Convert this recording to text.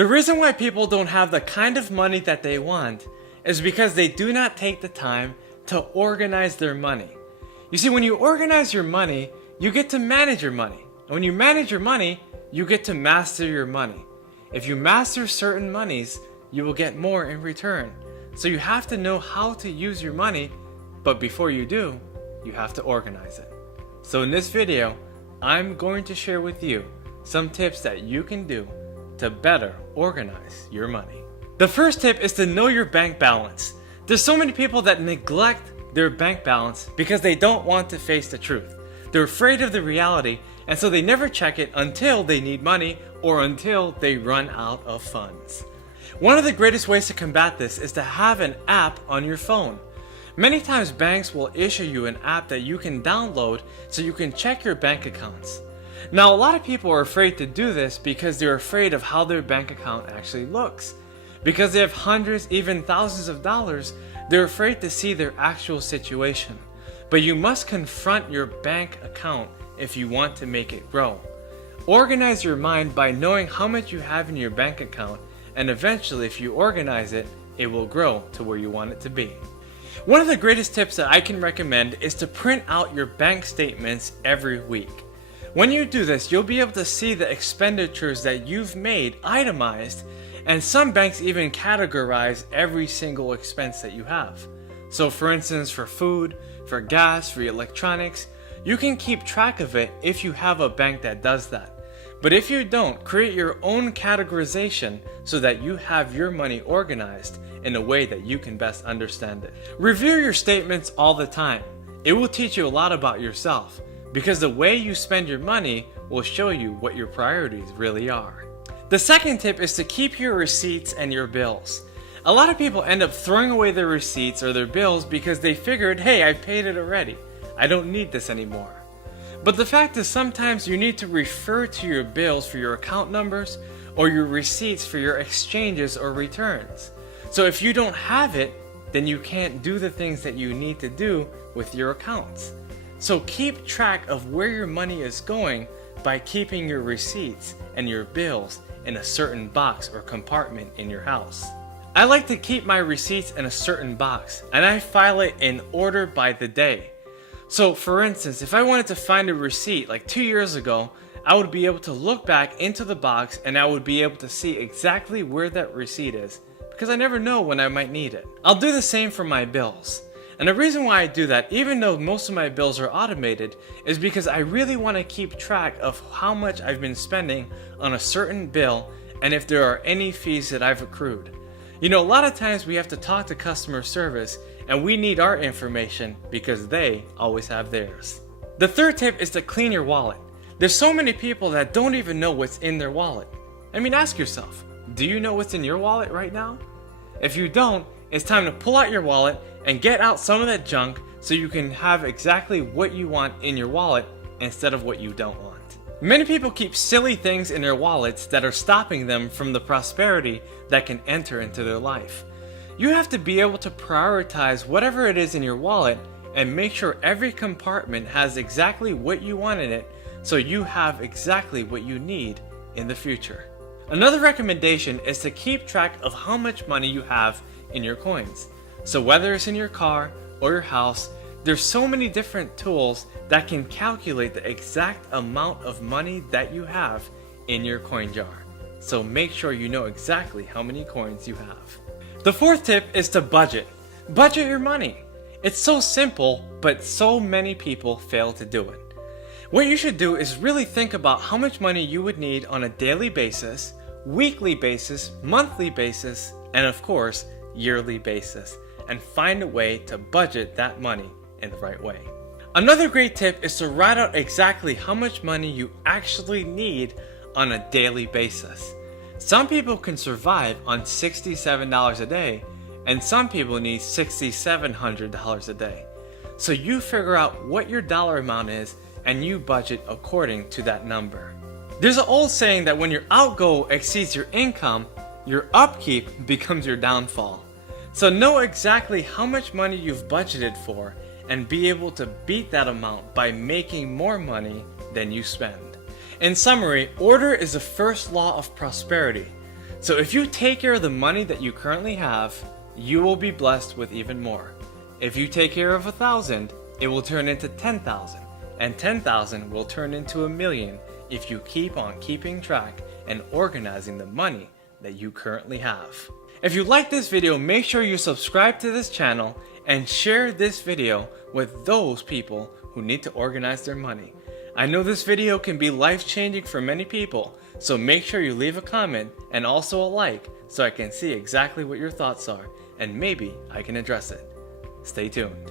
The reason why people don't have the kind of money that they want is because they do not take the time to organize their money. You see, when you organize your money, you get to manage your money. And when you manage your money, you get to master your money. If you master certain monies, you will get more in return. So you have to know how to use your money, but before you do, you have to organize it. So in this video, I'm going to share with you some tips that you can do to better organize your money. The first tip is to know your bank balance. There's so many people that neglect their bank balance because they don't want to face the truth. They're afraid of the reality, and so they never check it until they need money or until they run out of funds. One of the greatest ways to combat this is to have an app on your phone. Many times banks will issue you an app that you can download so you can check your bank accounts. Now, a lot of people are afraid to do this because they're afraid of how their bank account actually looks. Because they have hundreds, even thousands of dollars, they're afraid to see their actual situation. But you must confront your bank account if you want to make it grow. Organize your mind by knowing how much you have in your bank account, and eventually, if you organize it, it will grow to where you want it to be. One of the greatest tips that I can recommend is to print out your bank statements every week. When you do this, you'll be able to see the expenditures that you've made itemized, and some banks even categorize every single expense that you have. So for instance, for food, for gas, for electronics, you can keep track of it if you have a bank that does that. But if you don't, create your own categorization so that you have your money organized in a way that you can best understand it. Review your statements all the time. It will teach you a lot about yourself, because the way you spend your money will show you what your priorities really are. The second tip is to keep your receipts and your bills. A lot of people end up throwing away their receipts or their bills because they figured, hey, I paid it already. I don't need this anymore. But the fact is, sometimes you need to refer to your bills for your account numbers or your receipts for your exchanges or returns. So if you don't have it, then you can't do the things that you need to do with your accounts. So keep track of where your money is going by keeping your receipts and your bills in a certain box or compartment in your house. I like to keep my receipts in a certain box, and I file it in order by the day. So for instance, if I wanted to find a receipt like 2 years ago, I would be able to look back into the box and I would be able to see exactly where that receipt is, because I never know when I might need it. I'll do the same for my bills. And the reason why I do that, even though most of my bills are automated, is because I really want to keep track of how much I've been spending on a certain bill and if there are any fees that I've accrued. You know, a lot of times we have to talk to customer service and we need our information because they always have theirs. The third tip is to clean your wallet. There's so many people that don't even know what's in their wallet. I mean, ask yourself, do you know what's in your wallet right now? If you don't, it's time to pull out your wallet and get out some of that junk so you can have exactly what you want in your wallet instead of what you don't want. Many people keep silly things in their wallets that are stopping them from the prosperity that can enter into their life. You have to be able to prioritize whatever it is in your wallet and make sure every compartment has exactly what you want in it so you have exactly what you need in the future. Another recommendation is to keep track of how much money you have in your coins. So whether it's in your car or your house, there's so many different tools that can calculate the exact amount of money that you have in your coin jar. So make sure you know exactly how many coins you have. The fourth tip is to budget. Budget your money. It's so simple, but so many people fail to do it. What you should do is really think about how much money you would need on a daily basis, weekly basis, monthly basis, and of course, yearly basis, and find a way to budget that money in the right way. Another great tip is to write out exactly how much money you actually need on a daily basis. Some people can survive on $67 a day, and some people need $6,700 a day. So you figure out what your dollar amount is and you budget according to that number. There's an old saying that when your outgo exceeds your income, your upkeep becomes your downfall. So know exactly how much money you've budgeted for and be able to beat that amount by making more money than you spend. In summary, order is the first law of prosperity. So if you take care of the money that you currently have, you will be blessed with even more. If you take care of 1,000, it will turn into 10,000, and 10,000 will turn into 1,000,000 if you keep on keeping track and organizing the money that you currently have. If you like this video, make sure you subscribe to this channel and share this video with those people who need to organize their money. I know this video can be life-changing for many people, so make sure you leave a comment and also a like so I can see exactly what your thoughts are and maybe I can address it. Stay tuned.